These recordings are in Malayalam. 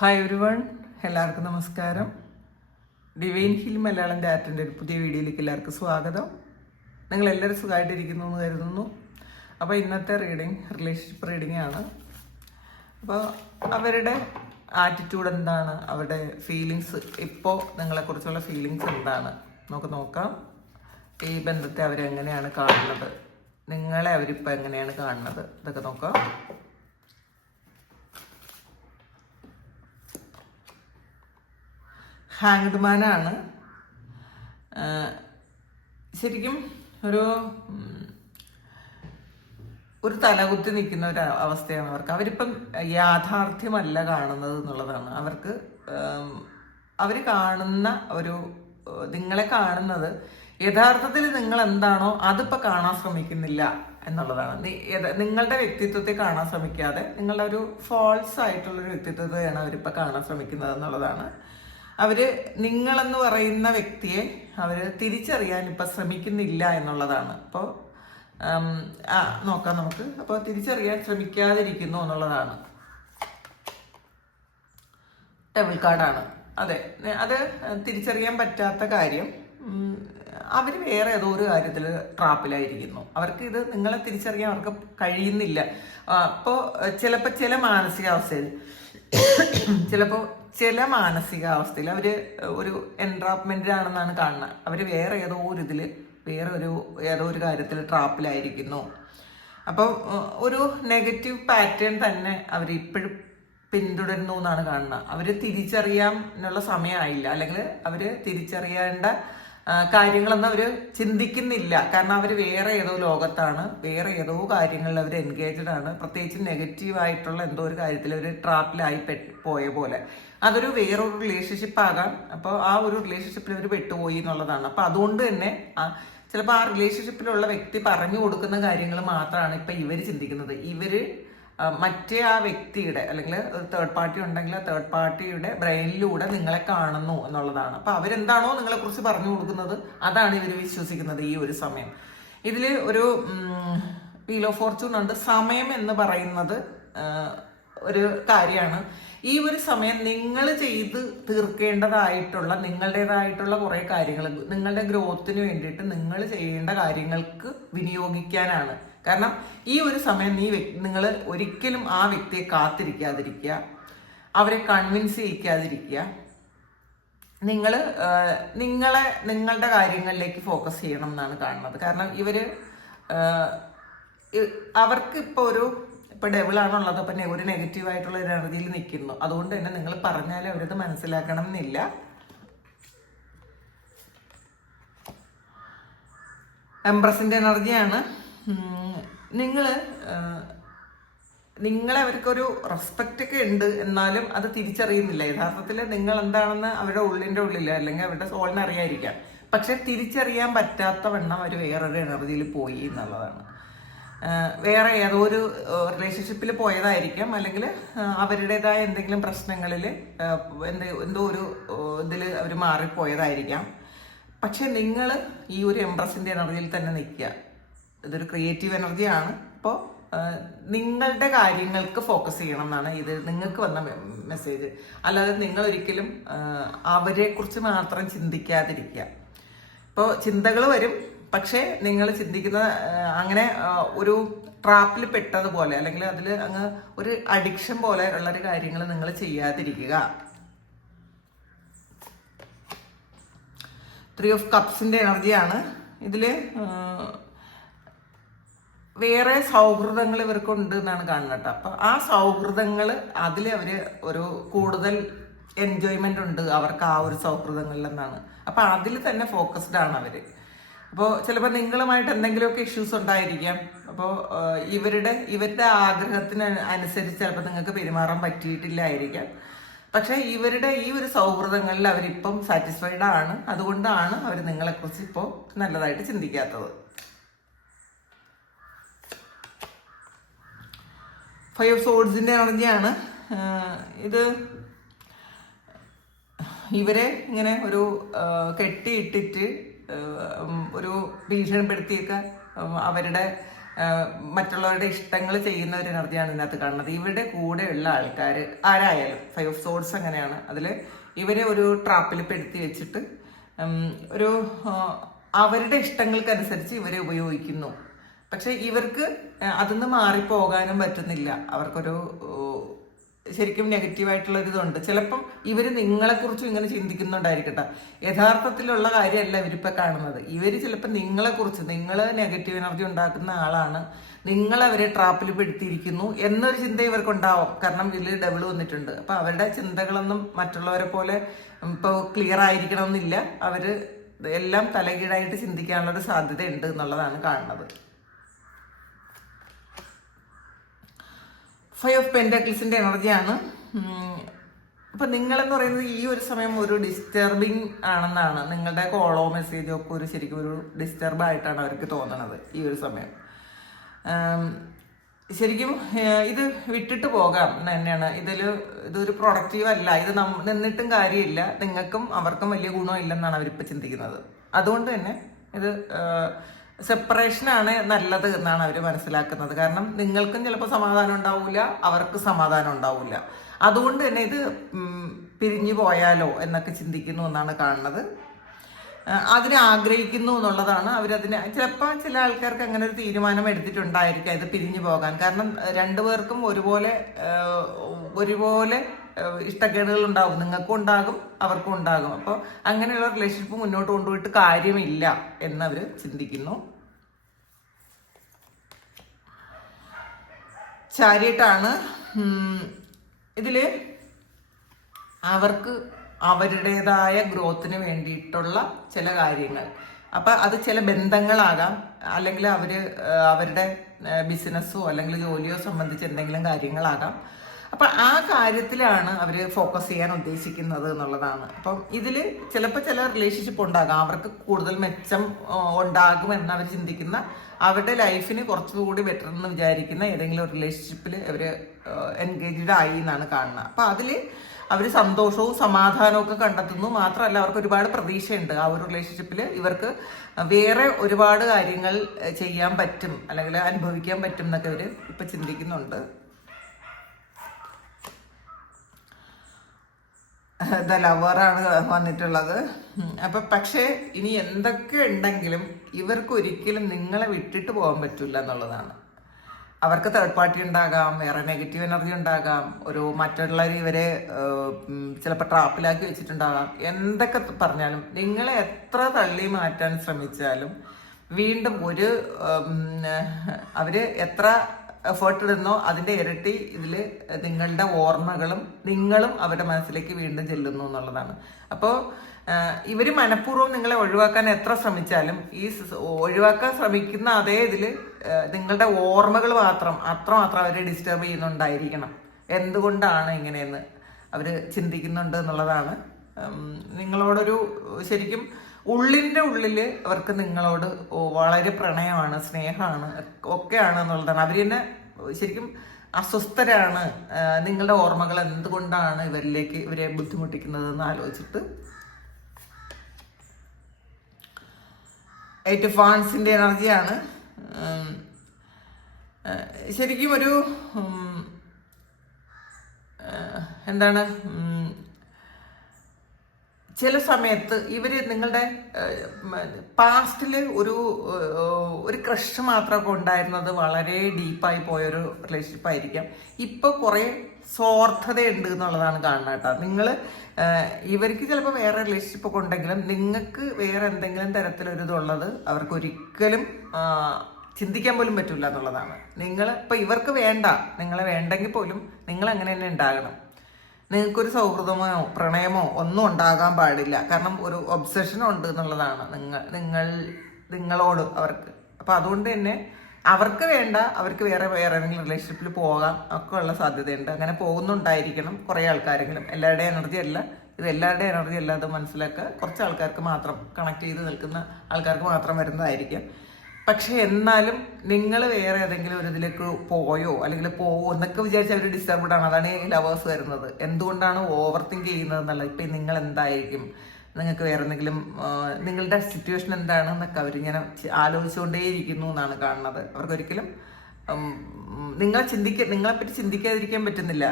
ഹായ് എവരിവൺ, എല്ലാവർക്കും നമസ്കാരം. ഡിവൈൻ ഹിൽ മലയാളം ചാറ്റിൻ്റെ ഒരു പുതിയ വീഡിയോയിലേക്ക് എല്ലാവർക്കും സ്വാഗതം. നിങ്ങളെല്ലാവരും സുഖമായിട്ടിരിക്കുന്നു എന്ന് കരുതുന്നു. അപ്പോൾ ഇന്നത്തെ റീഡിങ് റിലേഷൻഷിപ്പ് റീഡിംഗ് ആണ്. അപ്പോൾ അവരുടെ ആറ്റിറ്റ്യൂഡ് എന്താണ്, അവരുടെ ഫീലിങ്സ്, ഇപ്പോൾ നിങ്ങളെക്കുറിച്ചുള്ള ഫീലിങ്സ് എന്താണ് നമുക്ക് നോക്കാം. ഈ ബന്ധത്തെ അവരെങ്ങനെയാണ് കാണുന്നത്, നിങ്ങളെ അവരിപ്പോൾ എങ്ങനെയാണ് കാണുന്നത്, ഇതൊക്കെ നോക്കാം. ഹാങ്ഡ് മാനാണ്. ശരിക്കും ഒരു തലകുത്തി നിൽക്കുന്ന ഒരു അവസ്ഥയാണ് അവർക്ക്. അവരിപ്പം യാഥാർത്ഥ്യമല്ല കാണുന്നത് എന്നുള്ളതാണ് അവർക്ക്. അവർ കാണുന്ന നിങ്ങളെ കാണുന്നത് യഥാർത്ഥത്തിൽ നിങ്ങൾ എന്താണോ അതിപ്പോൾ കാണാൻ ശ്രമിക്കുന്നില്ല എന്നുള്ളതാണ്. നിങ്ങളുടെ വ്യക്തിത്വത്തെ കാണാൻ ശ്രമിക്കാതെ നിങ്ങളുടെ ഒരു ഫോൾസ് ആയിട്ടുള്ളൊരു വ്യക്തിത്വത്തെയാണ് അവരിപ്പോൾ കാണാൻ ശ്രമിക്കുന്നത് എന്നുള്ളതാണ്. നിങ്ങളെന്ന് പറയുന്ന വ്യക്തിയെ തിരിച്ചറിയാൻ ഇപ്പം ശ്രമിക്കുന്നില്ല എന്നുള്ളതാണ്. അപ്പോൾ നോക്കാം നമുക്ക്. അപ്പോൾ തിരിച്ചറിയാൻ ശ്രമിക്കാതിരിക്കുന്നു എന്നുള്ളതാണ്. ഡബിൾ കാർഡാണ്. അതെ, അത് തിരിച്ചറിയാൻ പറ്റാത്ത കാര്യം വേറെ ഏതോ ഒരു കാര്യത്തിൽ ട്രാപ്പിലായിരിക്കുന്നു. അവർക്ക് ഇത് നിങ്ങളെ തിരിച്ചറിയാൻ അവർക്ക് കഴിയുന്നില്ല. അപ്പോൾ ചിലപ്പോൾ ചില മാനസികാവസ്ഥയിൽ ഒരു എൻട്രാപ്മെന്റിലാണെന്നാണ് കാണുന്നത്. അവർ വേറെ ഏതോ ഒരു കാര്യത്തിൽ ട്രാപ്പിലായിരിക്കുന്നു. അപ്പം ഒരു നെഗറ്റീവ് പാറ്റേൺ തന്നെ അവർ ഇപ്പോഴും പിന്തുടരുന്നു എന്നാണ് കാണുന്നത്. അവർ തിരിച്ചറിയാനുള്ള സമയമായില്ല, അല്ലെങ്കിൽ അവർ തിരിച്ചറിയേണ്ട കാര്യങ്ങളൊന്നും അവർ ചിന്തിക്കുന്നില്ല. കാരണം അവർ വേറെ ഏതോ ലോകത്താണ്, വേറെ ഏതോ കാര്യങ്ങളിൽ അവർ എൻഗേജ്ഡ് ആണ്. പ്രത്യേകിച്ച് നെഗറ്റീവായിട്ടുള്ള എന്തോ ഒരു കാര്യത്തിൽ അവർ ട്രാപ്പിലായി പോയ പോലെ. അതൊരു വേറൊരു റിലേഷൻഷിപ്പ് ആകാം. അപ്പോൾ ആ ഒരു റിലേഷൻഷിപ്പിൽ അവർ പെട്ടുപോയി എന്നുള്ളതാണ്. അപ്പോൾ അതുകൊണ്ട് തന്നെ ചിലപ്പോൾ ആ റിലേഷൻഷിപ്പിലുള്ള വ്യക്തി പറഞ്ഞു കൊടുക്കുന്ന കാര്യങ്ങൾ മാത്രമാണ് ഇപ്പം ഇവർ ചിന്തിക്കുന്നത്. മറ്റേ ആ വ്യക്തിയുടെ, അല്ലെങ്കിൽ ഒരു തേർഡ് പാർട്ടി ഉണ്ടെങ്കിൽ ആ തേർഡ് പാർട്ടിയുടെ ബ്രെയിനിലൂടെ നിങ്ങളെ കാണുന്നു എന്നുള്ളതാണ്. അപ്പൊ അവരെന്താണോ നിങ്ങളെ കുറിച്ച് പറഞ്ഞു കൊടുക്കുന്നത് അതാണ് ഇവർ വിശ്വസിക്കുന്നത് ഈ ഒരു സമയം. ഇതിൽ ഒരു വീൽ ഓഫ് ഫോർച്യൂൺ ഉണ്ട്. സമയം എന്ന് പറയുന്നത് ഒരു കാര്യമാണ്. ഈ ഒരു സമയം നിങ്ങൾ ചെയ്ത് തീർക്കേണ്ടതായിട്ടുള്ള നിങ്ങളുടേതായിട്ടുള്ള കുറെ കാര്യങ്ങൾ, നിങ്ങളുടെ ഗ്രോത്തിന് വേണ്ടിയിട്ട് നിങ്ങൾ ചെയ്യേണ്ട കാര്യങ്ങൾക്ക് വിനിയോഗിക്കാനാണ്. കാരണം ഈ ഒരു സമയം നിങ്ങൾ ഒരിക്കലും ആ വ്യക്തിയെ കാത്തിരിക്കാതിരിക്കുക, അവരെ കൺവിൻസ് ചെയ്യിക്കാതിരിക്കുക. നിങ്ങളുടെ കാര്യങ്ങളിലേക്ക് ഫോക്കസ് ചെയ്യണം എന്നാണ് കാണുന്നത്. കാരണം അവർക്ക് ഇപ്പൊ ഡെവിളാണുള്ളത്. അപ്പം ഒരു നെഗറ്റീവായിട്ടുള്ള ഒരു എനർജിയിൽ നിൽക്കുന്നു. അതുകൊണ്ട് തന്നെ നിങ്ങൾ പറഞ്ഞാലും അവരത് മനസ്സിലാക്കണം എന്നില്ല. എംപ്രസിന്റെ എനർജിയാണ്. നിങ്ങളെ അവർക്കൊരു റെസ്പെക്റ്റ് ഒക്കെ ഉണ്ട്, എന്നാലും അത് തിരിച്ചറിയുന്നില്ല. യഥാർത്ഥത്തിൽ നിങ്ങൾ എന്താണെന്ന് അവരുടെ ഉള്ളിൻ്റെ ഉള്ളിൽ, അല്ലെങ്കിൽ അവരുടെ സോളിനെ അറിയാതിരിക്കാം. പക്ഷെ തിരിച്ചറിയാൻ പറ്റാത്ത വണ്ണം അവർ വേറൊരു എനർജിയിൽ പോയി എന്നുള്ളതാണ്. വേറെ ഏതോ ഒരു റിലേഷൻഷിപ്പിൽ പോയതായിരിക്കാം, അല്ലെങ്കിൽ അവരുടേതായ എന്തെങ്കിലും പ്രശ്നങ്ങളിൽ എന്തോ ഒരു ഇതിൽ അവർ മാറിപ്പോയതായിരിക്കാം. പക്ഷെ നിങ്ങൾ ഈ ഒരു എംപ്രസിന്റെ എനർജിയിൽ തന്നെ നിൽക്കുക. ഇതൊരു ക്രിയേറ്റീവ് എനർജിയാണ്. അപ്പോൾ നിങ്ങളുടെ കാര്യങ്ങൾക്ക് ഫോക്കസ് ചെയ്യണം എന്നാണ് ഇത് നിങ്ങൾക്ക് വന്ന മെസ്സേജ്. അല്ലാതെ നിങ്ങൾ ഒരിക്കലും അവരെ കുറിച്ച് മാത്രം ചിന്തിക്കാതിരിക്കുക. ഇപ്പോൾ ചിന്തകൾ വരും, പക്ഷേ നിങ്ങൾ ചിന്തിക്കുന്ന അങ്ങനെ ഒരു ട്രാപ്പിൽ പെട്ടതുപോലെ, അല്ലെങ്കിൽ അതിൽ അങ്ങ് ഒരു അഡിക്ഷൻ പോലെ ഉള്ളൊരു കാര്യങ്ങൾ നിങ്ങൾ ചെയ്യാതിരിക്കുക. 3 ഓഫ് കപ്സിന്റെ എനർജിയാണ്. ഇതില് വേറെ സൗഹൃദങ്ങൾ ഇവർക്കുണ്ട് എന്നാണ് കാണുന്നത്. അപ്പൊ ആ സൗഹൃദങ്ങൾ അതിൽ ഒരു കൂടുതൽ എൻജോയ്മെന്റ് ഉണ്ട് അവർക്ക് ആ ഒരു സൗഹൃദങ്ങളിൽ എന്നാണ്. അപ്പൊ അതിൽ തന്നെ ഫോക്കസ്ഡ് ആണ് അവര്. അപ്പോൾ ചിലപ്പോൾ നിങ്ങളുമായിട്ട് എന്തെങ്കിലുമൊക്കെ ഇഷ്യൂസ് ഉണ്ടായിരിക്കാം. അപ്പോൾ ഇവരുടെ ആഗ്രഹത്തിന് അനുസരിച്ച് ചിലപ്പോൾ നിങ്ങൾക്ക് പെരുമാറാൻ പറ്റിയിട്ടില്ലായിരിക്കാം. പക്ഷെ ഇവരുടെ ഈ ഒരു സൗഹൃദങ്ങളിൽ അവരിപ്പം സാറ്റിസ്ഫൈഡ് ആണ്. അതുകൊണ്ടാണ് അവർ നിങ്ങളെക്കുറിച്ച് ഇപ്പോൾ നല്ലതായിട്ട് ചിന്തിക്കാത്തത്. 5 ഓഫ് സോഡ്സിന്റെ എനർജിയാണ്. ഇത് ഇവരെ ഇങ്ങനെ ഒരു കെട്ടിയിട്ടിട്ട് ഒരു ഭീഷണിപ്പെടുത്തിയൊക്കെ അവരുടെ മറ്റുള്ളവരുടെ ഇഷ്ടങ്ങൾ ചെയ്യുന്ന ഒരു എനർജിയാണ് ഇതിനകത്ത് കാണുന്നത്. ഇവരുടെ കൂടെയുള്ള ആൾക്കാർ ആരായാലും 5 ഓഫ് സോർഡ്സ് അങ്ങനെയാണ്. അതിൽ ഇവരെ ഒരു ട്രാപ്പിൽ പെടുത്തി വെച്ചിട്ട് ഒരു അവരുടെ ഇഷ്ടങ്ങൾക്കനുസരിച്ച് ഇവരെ ഉപയോഗിക്കുന്നു. പക്ഷെ ഇവർക്ക് അതിന്ന് മാറിപ്പോകാനും പറ്റുന്നില്ല. അവർക്കൊരു ശരിക്കും നെഗറ്റീവായിട്ടുള്ള ഒരു ഇതുണ്ട്. ചിലപ്പം ഇവർ നിങ്ങളെക്കുറിച്ചും ഇങ്ങനെ ചിന്തിക്കുന്നുണ്ടായിരിക്കട്ടെ. യഥാർത്ഥത്തിലുള്ള കാര്യമല്ല ഇവരിപ്പോൾ കാണുന്നത്. ഇവർ ചിലപ്പോൾ നിങ്ങളെക്കുറിച്ച്, നിങ്ങൾ നെഗറ്റീവ് എനർജി ഉണ്ടാക്കുന്ന ആളാണ്, നിങ്ങളവരെ ട്രാപ്പിൽ പെടുത്തിയിരിക്കുന്നു എന്നൊരു ചിന്ത ഇവർക്കുണ്ടാവും. കാരണം ഇതിൽ ഡബിൾ വന്നിട്ടുണ്ട്. അപ്പം അവരുടെ ചിന്തകളൊന്നും മറ്റുള്ളവരെ പോലെ ഇപ്പോൾ ക്ലിയർ ആയിരിക്കണം എന്നില്ല. അവർ എല്ലാം തലകീഴായിട്ട് ചിന്തിക്കാനുള്ളൊരു സാധ്യത ഉണ്ട് എന്നുള്ളതാണ് കാണുന്നത്. 5 ഓഫ് പെന്റാക്കിൾസിന്റെ എനർജിയാണ്. അപ്പം നിങ്ങളെന്ന് പറയുന്നത് ഈ ഒരു സമയം ഒരു ഡിസ്റ്റർബിങ് ആണെന്നാണ്. നിങ്ങളുടെ കോളോ മെസ്സേജോ ഒക്കെ ഒരു ശരിക്കും ഒരു ഡിസ്റ്റർബ് ആയിട്ടാണ് അവർക്ക് തോന്നണത് ഈ ഒരു സമയം. ശരിക്കും ഇത് വിട്ടിട്ട് പോകാം തന്നെയാണ്. ഇതൊരു പ്രൊഡക്റ്റീവ് അല്ല. ഇത് നിന്നിട്ടും കാര്യമില്ല. നിങ്ങൾക്കും അവർക്കും വലിയ ഗുണം ഇല്ലെന്നാണ് അവരിപ്പോൾ ചിന്തിക്കുന്നത്. അതുകൊണ്ട് തന്നെ ഇത് സെപ്പറേഷനാണ് നല്ലത് എന്നാണ് അവർ മനസ്സിലാക്കുന്നത്. കാരണം നിങ്ങൾക്കും ചിലപ്പോൾ സമാധാനം ഉണ്ടാവില്ല, അവർക്ക് സമാധാനം ഉണ്ടാവില്ല. അതുകൊണ്ട് തന്നെ ഇത് പിരിഞ്ഞു പോയാലോ എന്നൊക്കെ ചിന്തിക്കുന്നു എന്നാണ് കാണുന്നത്. അതിനെ ആഗ്രഹിക്കുന്നു എന്നുള്ളതാണ്. അവരതിന് ചിലപ്പോൾ ചില ആൾക്കാർക്ക് അങ്ങനെ ഒരു തീരുമാനം എടുത്തിട്ടുണ്ടായിരിക്കാം ഇത് പിരിഞ്ഞു പോകാൻ. കാരണം രണ്ടുപേർക്കും ഒരുപോലെ ഇഷ്ടക്കേടുകൾ ഉണ്ടാകും. നിങ്ങൾക്കും ഉണ്ടാകും, അവർക്കും ഉണ്ടാകും. അപ്പോൾ അങ്ങനെയുള്ള റിലേഷൻഷിപ്പ് മുന്നോട്ട് കൊണ്ടുപോയിട്ട് കാര്യമില്ല എന്നവർ ചിന്തിക്കുന്നു. ചാരിയറ്റാണ് ഇതില്. അവർക്ക് അവരുടേതായ ഗ്രോത്തിന് വേണ്ടിയിട്ടുള്ള ചില കാര്യങ്ങൾ, അപ്പൊ അത് ചില ബന്ധങ്ങളാകാം, അല്ലെങ്കിൽ അവരുടെ ബിസിനസ്സോ അല്ലെങ്കിൽ ജോലിയോ സംബന്ധിച്ച് എന്തെങ്കിലും കാര്യങ്ങളാകാം. അപ്പം ആ കാര്യത്തിലാണ് അവർ ഫോക്കസ് ചെയ്യാൻ ഉദ്ദേശിക്കുന്നത് എന്നുള്ളതാണ്. അപ്പം ഇതിൽ ചിലപ്പോൾ ചില റിലേഷൻഷിപ്പ് ഉണ്ടാകാം, അവർക്ക് കൂടുതൽ മെച്ചം ഉണ്ടാകും എന്ന് അവർ ചിന്തിക്കുന്ന, അവരുടെ ലൈഫിന് കുറച്ചുകൂടി ബെറ്റർ എന്ന് വിചാരിക്കുന്ന ഏതെങ്കിലും ഒരു റിലേഷൻഷിപ്പിൽ അവർ എൻഗേജ്ഡ് ആയി എന്നാണ് കാണുന്നത്. അപ്പം അതിൽ അവർ സന്തോഷവും സമാധാനവും ഒക്കെ കണ്ടെത്തുന്നു. മാത്രമല്ല അവർക്ക് ഒരുപാട് പ്രതീക്ഷയുണ്ട്. ആ ഒരു റിലേഷൻഷിപ്പിൽ ഇവർക്ക് വേറെ ഒരുപാട് കാര്യങ്ങൾ ചെയ്യാൻ പറ്റും, അല്ലെങ്കിൽ അനുഭവിക്കാൻ പറ്റും എന്നൊക്കെ അവർ ഇപ്പം ചിന്തിക്കുന്നുണ്ട്. ദ ലവറാണ് വന്നിട്ടുള്ളത്. അപ്പം പക്ഷേ ഇനി എന്തൊക്കെ ഉണ്ടെങ്കിലും ഇവർക്ക് ഒരിക്കലും നിങ്ങളെ വിട്ടിട്ട് പോകാൻ പറ്റില്ല എന്നുള്ളതാണ്. അവർക്ക് തേർഡ് പാർട്ടി ഉണ്ടാകാം, വേറെ നെഗറ്റീവ് എനർജി ഉണ്ടാകാം, ഒരു മറ്റുള്ളവർ ഇവരെ ചിലപ്പോൾ ട്രാപ്പിലാക്കി വെച്ചിട്ടുണ്ടാകാം. എന്തൊക്കെ പറഞ്ഞാലും നിങ്ങളെ എത്ര തള്ളി മാറ്റാൻ ശ്രമിച്ചാലും വീണ്ടും അവര് എത്ര എഫേർട്ട് ഇടുന്നോ അതിൻ്റെ ഇരട്ടി ഇതിൽ നിങ്ങളുടെ ഓർമ്മകളും നിങ്ങളും അവരുടെ മനസ്സിലേക്ക് വീണ്ടും ചെല്ലുന്നു എന്നുള്ളതാണ്. അപ്പോൾ ഇവർ മനഃപൂർവ്വം നിങ്ങളെ ഒഴിവാക്കാൻ എത്ര ശ്രമിച്ചാലും ഈ ഒഴിവാക്കാൻ ശ്രമിക്കുന്ന അതേ ഇതിൽ നിങ്ങളുടെ ഓർമ്മകൾ അത്രമാത്രം അവരെ ഡിസ്റ്റർബ് ചെയ്യുന്നുണ്ടായിരിക്കണം. എന്തുകൊണ്ടാണ് ഇങ്ങനെയെന്ന് അവർ ചിന്തിക്കുന്നുണ്ട് എന്നുള്ളതാണ്. നിങ്ങളോടൊരു ശരിക്കും ഉള്ളിൻ്റെ ഉള്ളിൽ അവർക്ക് നിങ്ങളോട് വളരെ പ്രണയമാണ്, സ്നേഹമാണ്, ഒക്കെയാണ് എന്നുള്ളതാണ്. അവർ തന്നെ ശരിക്കും അസ്വസ്ഥരാണ്. നിങ്ങളുടെ ഓർമ്മകൾ എന്തുകൊണ്ടാണ് ഇവരെ ബുദ്ധിമുട്ടിക്കുന്നതെന്ന് ആലോചിച്ചിട്ട്. 8 ഓഫ് വാൻസിന്റെ എനർജിയാണ്. ശരിക്കും ഒരു എന്താണ്, ചില സമയത്ത് ഇവര് നിങ്ങളുടെ പാസ്റ്റിൽ ഒരു ക്രഷ് മാത്രമൊക്കെ ഉണ്ടായിരുന്നത് വളരെ ഡീപ്പായി പോയൊരു റിലേഷൻഷിപ്പ് ആയിരിക്കാം. ഇപ്പൊ കുറെ സ്വാർത്ഥതയുണ്ട് എന്നുള്ളതാണ് കാണുന്നത് കേട്ടോ. നിങ്ങൾ ഇവർക്ക് ചിലപ്പോൾ വേറെ റിലേഷൻഷിപ്പ് ഒക്കെ ഉണ്ടെങ്കിലും നിങ്ങൾക്ക് വേറെ എന്തെങ്കിലും തരത്തിലൊരിതുള്ളത് അവർക്ക് ഒരിക്കലും ചിന്തിക്കാൻ പോലും പറ്റില്ല എന്നുള്ളതാണ്. ഇപ്പം ഇവർക്ക് നിങ്ങളെ വേണ്ടെങ്കിൽ പോലും നിങ്ങൾ അങ്ങനെ തന്നെ ഉണ്ടാകണം. നിങ്ങൾക്കൊരു സൗഹൃദമോ പ്രണയമോ ഒന്നും ഉണ്ടാകാൻ പാടില്ല. കാരണം ഒരു ഒബ്സഷൻ ഉണ്ട് എന്നുള്ളതാണ് നിങ്ങളോട് അവർക്ക്. അപ്പം അതുകൊണ്ട് തന്നെ അവർക്ക് അവർക്ക് വേറെ ഏതെങ്കിലും റിലേഷൻഷിപ്പിൽ പോകാം ഒക്കെ ഉള്ള സാധ്യതയുണ്ട്. അങ്ങനെ പോകുന്നുണ്ടായിരിക്കണം കുറേ ആൾക്കാരെങ്കിലും. എല്ലാവരുടെയും എനർജി അല്ല ഇത്, എല്ലാവരുടെയും എനർജി അല്ല. അത് മനസ്സിലാക്കുക. കുറച്ച് ആൾക്കാർക്ക് മാത്രം കണക്ട് ചെയ്ത് നിൽക്കുന്ന ആൾക്കാർക്ക് മാത്രം വരുന്നതായിരിക്കും. പക്ഷെ എന്നാലും നിങ്ങൾ വേറെ ഏതെങ്കിലും ഒരു ഇതിലേക്ക് പോയോ അല്ലെങ്കിൽ പോവോ എന്നൊക്കെ വിചാരിച്ച് അവർ ഡിസ്റ്റർബ്ഡ് ആണ്. അതാണ് ഈ ലവേഴ്സ് വരുന്നത്. എന്തുകൊണ്ടാണ് ഓവർ തിങ്ക് ചെയ്യുന്നത് എന്നല്ല, ഇപ്പം നിങ്ങൾ എന്തായിരിക്കും, നിങ്ങൾക്ക് വേറെ എന്തെങ്കിലും നിങ്ങളുടെ സിറ്റുവേഷൻ എന്താണെന്നൊക്കെ അവരിങ്ങനെ ആലോചിച്ചുകൊണ്ടേയിരിക്കുന്നു എന്നാണ് കാണുന്നത്. അവർക്കൊരിക്കലും നിങ്ങളെപ്പറ്റി ചിന്തിക്കാതിരിക്കാൻ പറ്റുന്നില്ല.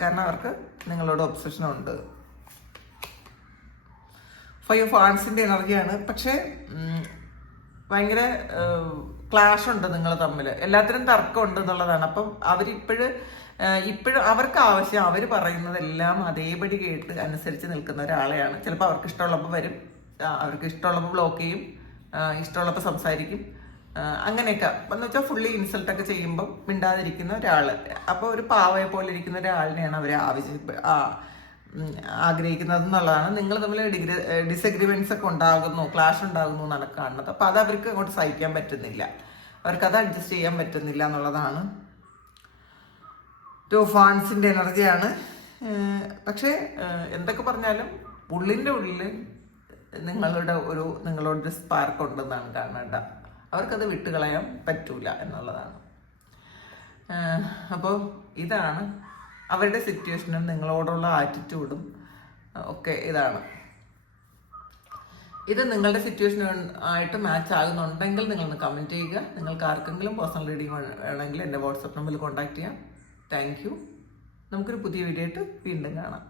കാരണം അവർക്ക് നിങ്ങളോട് ഒബ്സഷൻ ഉണ്ട്. 5 ഓഫ് വാൻസിന്റെ എനർജിയാണ്. പക്ഷേ ഭയങ്കര ക്ലാഷ് ഉണ്ട് നിങ്ങൾ തമ്മിൽ, എല്ലാത്തിനും തർക്കം ഉണ്ട് എന്നുള്ളതാണ്. അപ്പം ഇപ്പോഴും അവർക്ക് ആവശ്യം അവർ പറയുന്നതെല്ലാം അതേപടി കേട്ട് അനുസരിച്ച് നിൽക്കുന്ന ഒരാളെയാണ്. ചിലപ്പോൾ അവർക്ക് ഇഷ്ടമുള്ളപ്പോൾ വരും, അവർക്ക് ഇഷ്ടമുള്ളപ്പോൾ ബ്ലോക്ക് ചെയ്യും, ഇഷ്ടമുള്ളപ്പോൾ സംസാരിക്കും, അങ്ങനെയൊക്കെ എന്ന് വെച്ചാൽ ഫുള്ളി ഇൻസൾട്ടൊക്കെ ചെയ്യുമ്പോൾ മിണ്ടാതിരിക്കുന്ന ഒരാൾ. അപ്പോൾ ഒരു പാവയെ പോലെ ഇരിക്കുന്ന ഒരാളിനെയാണ് അവർ ആഗ്രഹിക്കുന്നത് എന്നുള്ളതാണ്. നിങ്ങൾ തമ്മിൽ ഡിസഗ്രിമെന്റ്സ് ഒക്കെ ഉണ്ടാകുന്നു, ക്ലാഷ് ഉണ്ടാകുന്നു എന്നാണ് കാണുന്നത്. അപ്പോൾ അത് അവർക്ക് അങ്ങോട്ട് സഹിക്കാൻ പറ്റുന്നില്ല, അവർക്കത് അഡ്ജസ്റ്റ് ചെയ്യാൻ പറ്റുന്നില്ല എന്നുള്ളതാണ്. 2 ഓഫ് വാൻസിന്റെ എനർജിയാണ്. പക്ഷേ എന്തൊക്കെ പറഞ്ഞാലും ഉള്ളിൻ്റെ ഉള്ളിൽ നിങ്ങളോടൊരു സ്പാർക്ക് ഉണ്ടെന്നാണ് കാണേണ്ട. അവർക്കത് വിട്ടുകളയാൻ പറ്റൂല എന്നുള്ളതാണ്. അപ്പോൾ ഇതാണ് അവരുടെ സിറ്റുവേഷനും നിങ്ങളോടുള്ള ആറ്റിറ്റ്യൂഡും ഒക്കെ. ഇതാണ് ഇത് നിങ്ങളുടെ സിറ്റുവേഷൻ ആയിട്ട് മാച്ച് ആകുന്നുണ്ടെങ്കിൽ നിങ്ങളൊന്ന് കമൻറ്റ് ചെയ്യുക. നിങ്ങൾക്ക് ആർക്കെങ്കിലും പേഴ്സണൽ റീഡിംഗ് വേണമെങ്കിൽ എൻ്റെ വാട്സപ്പ് നമ്പറിൽ കോൺടാക്ട് ചെയ്യാം. Thank you. നമുക്കൊരു പുതിയ വീഡിയോ ആയിട്ട് വീണ്ടും കാണാം.